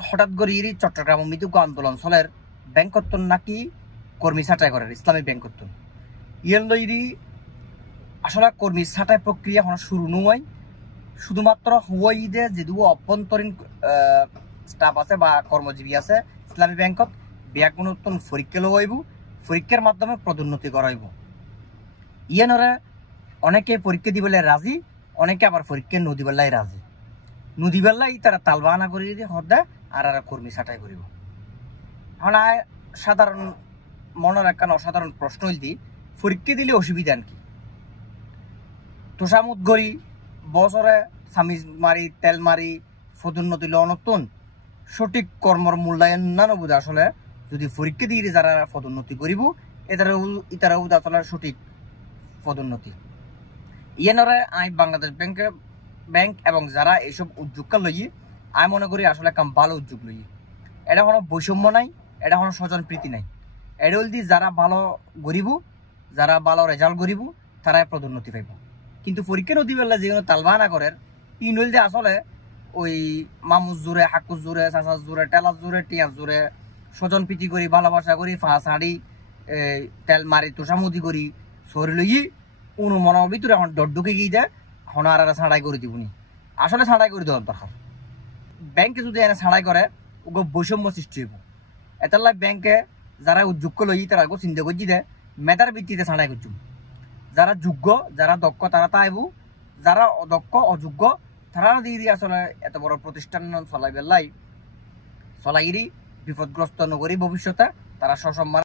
হঠাৎ করে চট্টগ্রাম মৃত্যু আন্দোলন চলের ব্যাংকত্তন নাকি কর্মী ছাঁটাই করেন ইসলামী ব্যাংকত্তন ইয়েন লইরি আসলে কর্মী ছাঁটাই প্রক্রিয়া এখন শুরু নয় শুধুমাত্র হুয়াইদে যেদু অভ্যন্তরীণ স্টাফ আছে বা কর্মজীবী আছে ইসলামী ব্যাংকত ব্যাংক নতুন পরীক্ষা লইব পরীক্ষার মাধ্যমে পদোন্নতি করাইব ইয়েনরে অনেকে পরীক্ষা দিবেলে রাজি অনেকে আবার পরীক্ষা নদীবেলায় রাজি নদীবেলায় তারা তালবাহানা করে হদে আর কর্মী ছাঁটাই করিব এখন সাধারণ মনের একখান অসাধারণ প্রশ্ন হইল পরীক্ষা দিলে অসুবিধা কি তোষামুদ গড়ি বছরে সামিজ মারি তেল মারি পদোন্নতি নতুন সঠিক কর্মর মূল্যায়ন না নবুধ আসলে যদি পরীক্ষা দিয়ে যারা পদোন্নতি করিব ইতারা আসলে সঠিক পদোন্নতি ইয়েনরে আই বাংলাদেশ ব্যাংক এবং যারা এইসব উদ্যোগকে লই আমি মনে করি আসলে কাম ভালো উদ্যোগ লই এটা কোনো বৈষম্য নাই এটা কোনো স্বজন প্রীতি নাই এটা হল যারা ভালো গরিব যারা ভালো রেজাল্ট গরিব তারাই পদোন্নতি পাইব কিন্তু পরীক্ষা নদী বেলা যেগুলো তালবাহানা করে ইন হল আসলে ওই মামুজ জোরে হাকুজ জোরে চাচার জোরে টেলার জোরে টিয়ার জোরে স্বজন প্রীতি করি ভালোবাসা করি ফাঁস হাঁড়ি তেল মারি তোষামুদি করি সরি লই উনু মনের ভিতরে এখন ডর ঢুকে গিয়ে দেয় এখন আর ছাঁটাই করে দিবনি আসলে ছাঁটাই করে দেওয়ার দরকার ব্যাংকে যদি এনে ছাঁটাই করে ওকে বৈষম্য সৃষ্টি হইব এটার ব্যাংকে যারা উদ্যোগ লই তারা চিন্তা করছি দে মেধার ভিত্তিতে ছাঁটাই করছি যারা যোগ্য যারা দক্ষ তারা তাইব যারা অদক্ষ অযোগ্য তারা দিয়ে আসলে এত বড় প্রতিষ্ঠান চলাই বেলাই চলাইরি বিপদগ্রস্ত নগরী ভবিষ্যতে তারা সসম্মান